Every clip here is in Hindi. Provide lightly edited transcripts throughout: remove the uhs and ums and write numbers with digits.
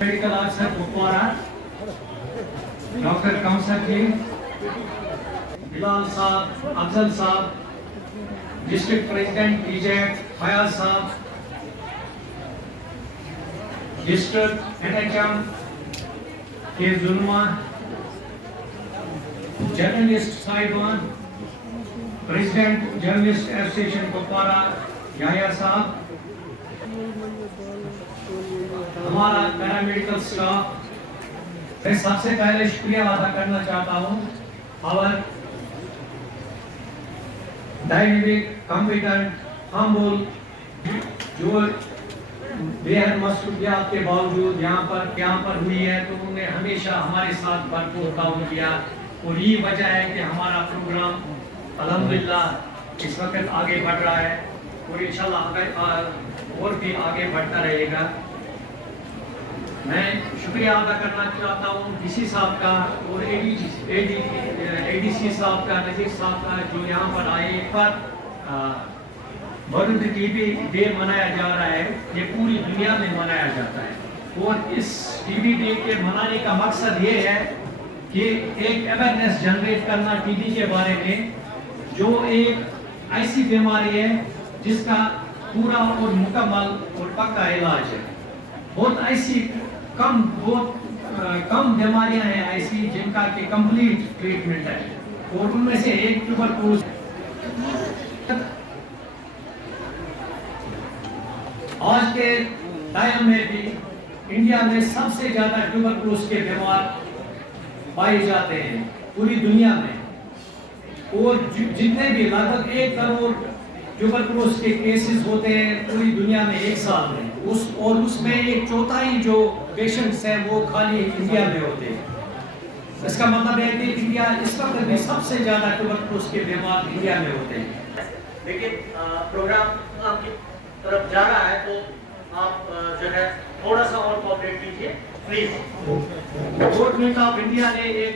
Medical officer Kupwara doctor Kausar ji, Bilal साहब, अफजल साहब, डिस्ट्रिक्ट प्रेसिडेंट बीजेट फयाज साहब, डिस्ट्रिक्ट एनएचएम के जुल्मा, जर्नलिस्ट साहिबान, president journalist association Kupwara Yahya साहब, हमारा पैरामेडिकल स्टाफ। मैं सबसे पहले शुक्रिया अदा करना चाहता हूँ और डायनेमिक, कॉम्पिटेंट, हम्बल, जो बेहद मसरूफियात के बावजूद यहाँ पर हुई है, तो उन्होंने हमेशा हमारे साथ भरपूर ताउन किया और ये वजह है कि हमारा प्रोग्राम अल्हम्दुलिल्लाह इस वक्त आगे बढ़ रहा है और इंशाल्लाह और भी आगे बढ़ता रहेगा। मैं शुक्रिया अदा करना चाहता हूँ डीसी साहब का और एडीसी साहब का, नजीर साहब का, जो यहाँ पर आए पर वर्ल्ड टीबी डे मनाया जा रहा है। ये पूरी दुनिया में मनाया जाता है और इस टीबी डे के मनाने का मकसद ये है कि एक अवेयरनेस जनरेट करना टीबी के बारे में, जो एक ऐसी बीमारी है जिसका पूरा और मुकम्मल और पक्का इलाज है। बहुत कम बीमारियां हैं ऐसी जिनका कि कंप्लीट ट्रीटमेंट है और उनमें से एक ट्यूबरकुलोसिस। आज के टाइम में भी इंडिया में सबसे ज्यादा ट्यूबरकुलोसिस के बीमार पाए जाते हैं पूरी दुनिया में और जितने भी लगभग 1 करोड़ ट्यूबरकुलोसिस के केसेस होते हैं पूरी दुनिया में एक साल में, उसमें 1/4 जो पेशेंट्स हैं वो खाली इंडिया में होते हैं। इसका मतलब है कि इंडिया इस वक्त में सबसे ज्यादा ट्यूबरकुलोसिस के बीमार इंडिया में होते हैं। लेकिन प्रोग्राम आपकी तरफ जा रहा है तो आप जो है थोड़ा सा और कोऑपरेट कीजिए प्लीज। गवर्नमेंट ऑफ इंडिया ने एक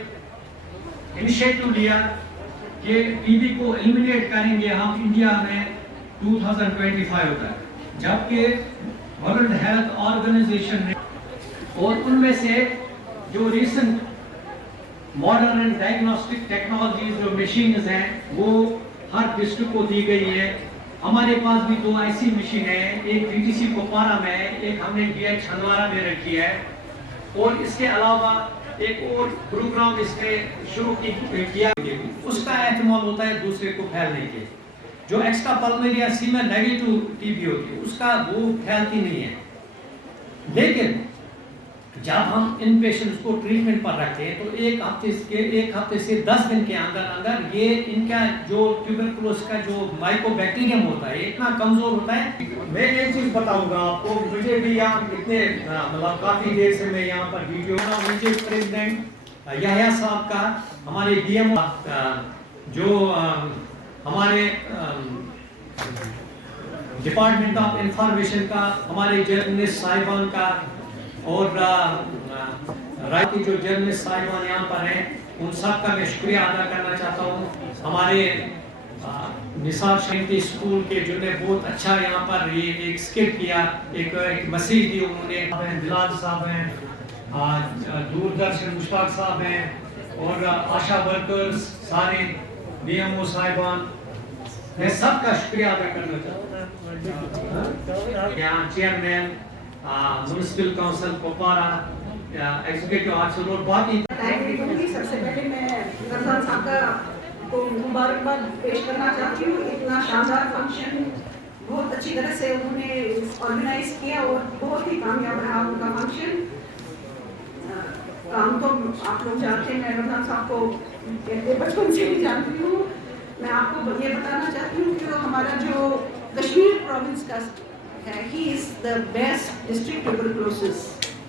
इनिशिएटिव लिया कि टीबी को एलिमिनेट करेंगे हम इंडिया में 2025 तक, जबकि वर्ल्ड हेल्थ ऑर्गेनाइजेशन ने और उनमें से जो recent modern and diagnostic technologies जो मशीन्स हैं वो हर डिस्ट्रिक्ट को दी गई है। हमारे पास भी 2 ऐसी मशीन है, एक डीटीसी कुपवारा में है, एक हमने DH हंदवारा में रखी है और इसके अलावा एक और प्रोग्राम इसमें शुरू किया। उसका एहतमाल होता है दूसरे को फैलने के, जो एक्स्ट्रा पल्मोनरी सीमेन नेगेटिव टीबी होती है उसका वो फैलती नहीं है। लेकिन जब हम इन पेशेंट्स को ट्रीटमेंट पर रखते हैं तो एक हफ्ते से 10 दिन के अंदर ये इनका जो ट्यूबरकुलोसिस का जो माइकोबैक्टीरियम होता है इतना कमजोर होता है। मैं एक चीज बताऊंगा आपको, मुझे भी यहाँ इतने मतलब काफी देर से मैं यहाँ पर वीडियो मुझे प्रेसिडेंट याया साहब का, हमारे डीएम जो हमारे डिपार्टमेंट ऑफ इंफॉर्मेशन का, हमारे जर्नलिस्ट साहिबान का और राज्य के जो जर्नलिस्ट साहिबान यहाँ पर हैं उन सब का मैं शुक्रिया अदा करना चाहता हूँ। हमारे निसार शांति स्कूल के जिन्होंने बहुत अच्छा यहाँ पर ये एक स्किट किया, एक मैसेज दी उन्होंने। बिलाल साहब हैं, दूरदर्शन मुश्ताक साहब हैं और आशा वर्कर्स सारे DMO साहिबान, मैं सबका शुक्रिया अदा करना चाहता हूँ। यहाँ chairman municipal council Kupwara, executive officer और बाकी। सबसे पहले मैं रमजान साहब का को मुबारकबाद पेश करना चाहती हूँ। इतना शानदार फंक्शन बहुत अच्छी तरह से उन्होंने ऑर्गेनाइज किया और बहुत ही कामयाब रहा उनका फंक्शन। काम तो आप लोग जानते हैं, मैं रमजान साहब को बचपन से ही जानती हूँ। मैं आपको ये बताना चाहती हूँ कि हमारा जो कश्मीर प्रोविंस का है, he is the best district tuberculosis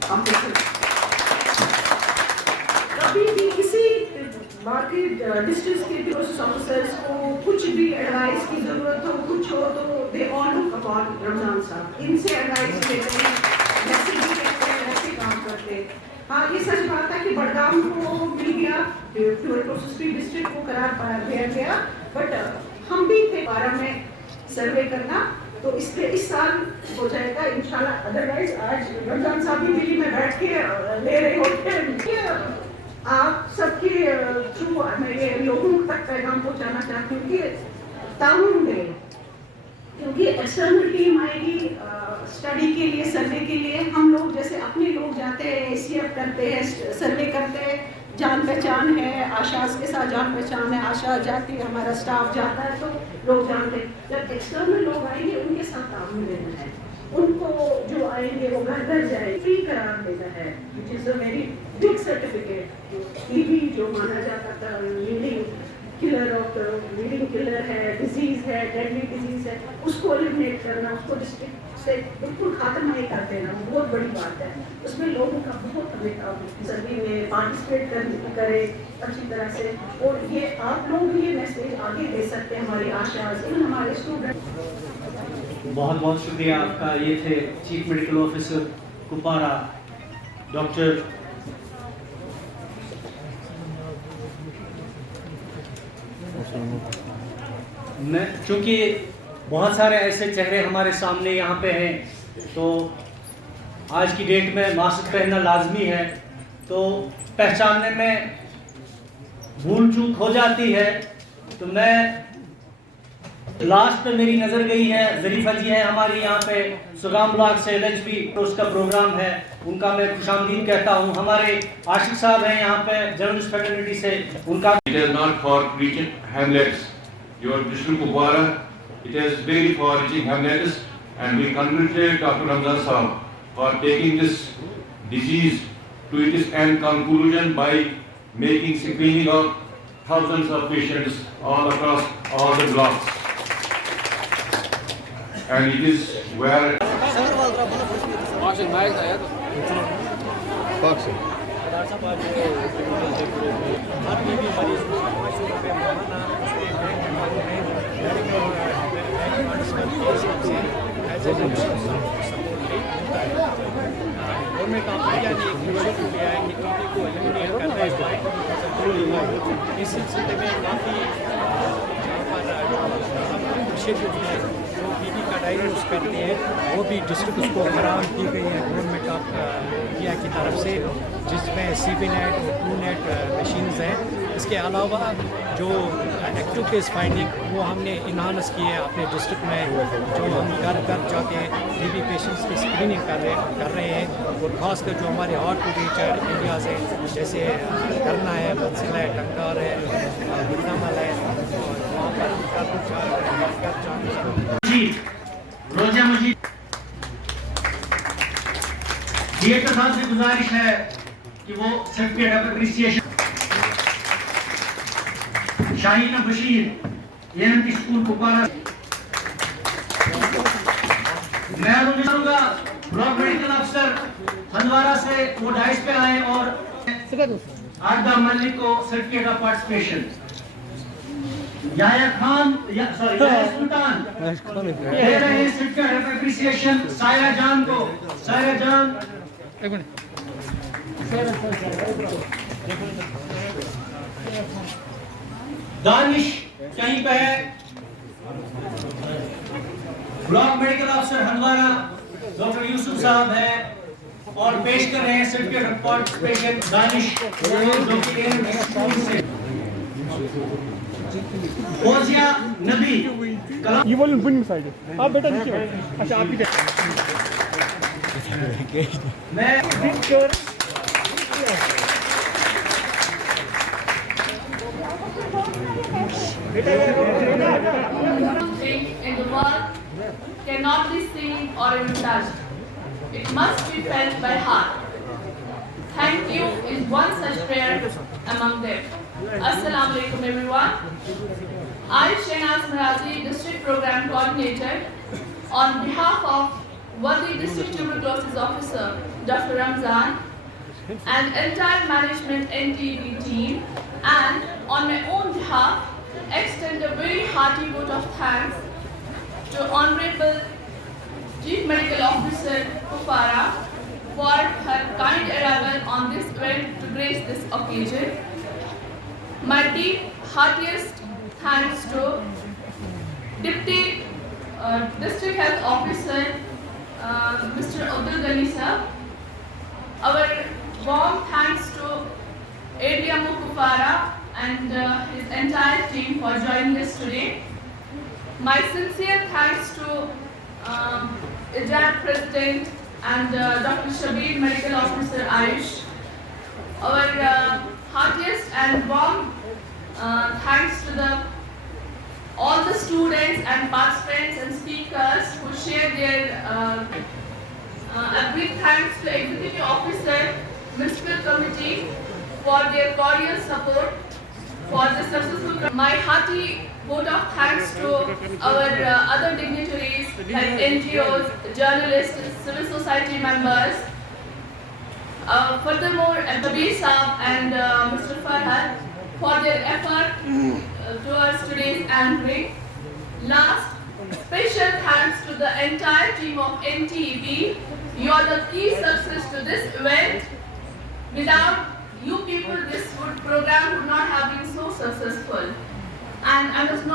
officer। कभी भी किसी बाकी डिस्ट्रिक्ट के tuberculosis officers को कुछ भी एडवाइस की जरूरत हो, कुछ हो तो they all look upon Ramzan साहब, इनसे एडवाइस लेते हैं, जैसे भी कहते हैं वैसे काम करते हैं। हाँ, ये सच बात है कि बड़गाम को मिल गया ट्यूबरकुलोसिस फ्री डिस्ट्रिक्ट को करार दिया गया, बट हम भी थे 12 में सर्वे करना, तो इसलिए इस साल हो जाएगा इंशाल्लाह। अदरवाइज आज रमजान साहब भी दिल्ली में बैठ के ले रहे होते हैं। आप सबके थ्रू मैं ये लोगों तक पैगाम पहुंचाना चाहती हूँ कि ताउन दें, क्योंकि एक्सटर्नल टीम आएगी स्टडी के लिए, सर्वे के लिए। हम लोग जैसे अपने लोग जाते हैं, ACF करते हैं, सर्वे करते हैं, जान पहचान है, आशाज के साथ जान पहचान है, आशा जाती है, हमारा स्टाफ जाता है, तो लोग जानते हैं। जब एक्सटर्नल लोग आएंगे उनके साथ ताउन देना है, उनको जो आएंगे वो घर घर जाए, फ्री करार देना है, which is a very big certificate. TB जो माना जाता था leading killer of leading killer है, डिजीज है, डेडली डिजीज है, उसको एलिमिनेट करना, उसको डिस्ट्रिक्ट से बिल्कुल खात्मा ही कर देना, बहुत बड़ी बात है। उसमें लोगों का बहुत सर्वे में पार्टिसिपेट करे अच्छी तरह से। और ये आप लोग भी ये मैसेज आगे दे सकते हैं, हमारी आशाज, हमारे स्टूडेंट। बहुत बहुत शुक्रिया आपका। ये थे chief medical officer Kupwara doctor मैं, चूँकि बहुत सारे ऐसे चेहरे हमारे सामने यहाँ पे हैं, तो आज की डेट में मास्क पहनना लाजमी है, तो पहचानने में भूल चूक हो जाती है। तो मैं लास्ट पे मेरी नज़र गई है, जरीफा जी हैं हमारी यहाँ पे सुगाम ब्लॉक से, LHB उसका प्रोग्राम है, उनका मैं खुशामदीद कहता हूँ। हमारे आशिक साहब हैं यहाँ पे जर्नलिस्ट फैटर्निटी से, उनका It is not for reaching hamlets. Your district Kupwara, it is very for reaching hamlets, and we congratulate Dr. Ramzan Saab for taking this disease to its end conclusion by making screening of thousands of patients all across all the blocks. And it is where government of India ने एक इनिशिएटिव लिया है कि टीबी को एलिमिनेट करना है इस सिलसिले में काफ़ी इनिशिएटिव हैं जो टीबी का डायग्नोस करते हैं, वो भी डिस्ट्रिक्ट को फराहम की गई है गवर्नमेंट ऑफ इंडिया की तरफ से, जिसमें CBNet और TrueNet मशीन्स हैं। इसके अलावा जो एक्टिव केस फाइंडिंग वो हमने इन्हांस की है अपने डिस्ट्रिक्ट में, जो हम घर घर जाके TB पेशेंट्स की स्क्रीनिंग कर रहे हैं। और ख़ासकर जो हमारे हॉट टू रीच एरियाज हैं, जैसे करना है, बंसिला है, टंगार है, गुड़नामल है, वहाँ पर रोजा मजीद डिरेक्टर साहब से गुजारिश है कि वो certificate of appreciation Shaheena Bashir ANT school Kupwara. मैं अनुरोध ब्लॉक मेडिकल अफसर हंदवारा से वो डाइस पे आए और आरदा मलिक को certificate of participation, Yahya Khan sorry Yahya Sultan दे रहे हैं सर्टिफिकेट ऑफ एप्रिसिएशन सायरा जान को। सायरा जान दानिश कहीं पे है, ब्लॉक मेडिकल अफसर हंदवारा डॉक्टर यूसुफ साहब है और पेश कर रहे हैं सर्टिफिकेट ऑफ पार्टिसिपेशन दानिश जो कि से फौजिया नबी कलाम। ये वॉल्यूम बंद साइड है, आप बेटा नीचे बैठो। अच्छा आप इधर मैं Something in the world cannot be seen or even touched. It must be felt by heart. Thank you is one such prayer among them. Assalamu alaikum everyone. I, Shahnaz Marazi, District Program Coordinator, on behalf of Wadi District Tuberculosis Officer Dr. Ramzan and entire management NTB team, and on my own behalf, extend a very hearty vote of thanks to Honorable Chief Medical Officer Kupwara for her kind arrival on this event to grace this occasion. My deep, heartiest thanks to Deputy District Health Officer, Mr. Abdul Ghani sir. Our warm thanks to ADMO Kupara and his entire team for joining us today. My sincere thanks to IJAB President and Dr. Shabir, Medical Officer Ayush. Our heartiest and warm thanks to all the students and participants and speakers who shared their a big thanks to Executive Officer, Municipal Committee for their cordial support for the successful. My hearty vote of thanks to our other dignitaries like NGOs, journalists, civil society members. Furthermore, Kabir Saab and Mr. Farhad for their effort towards today's anchoring. Last, special thanks to the entire team of NTEB. You are the key success to this event. Without you people, this program would not have been so successful. And I was not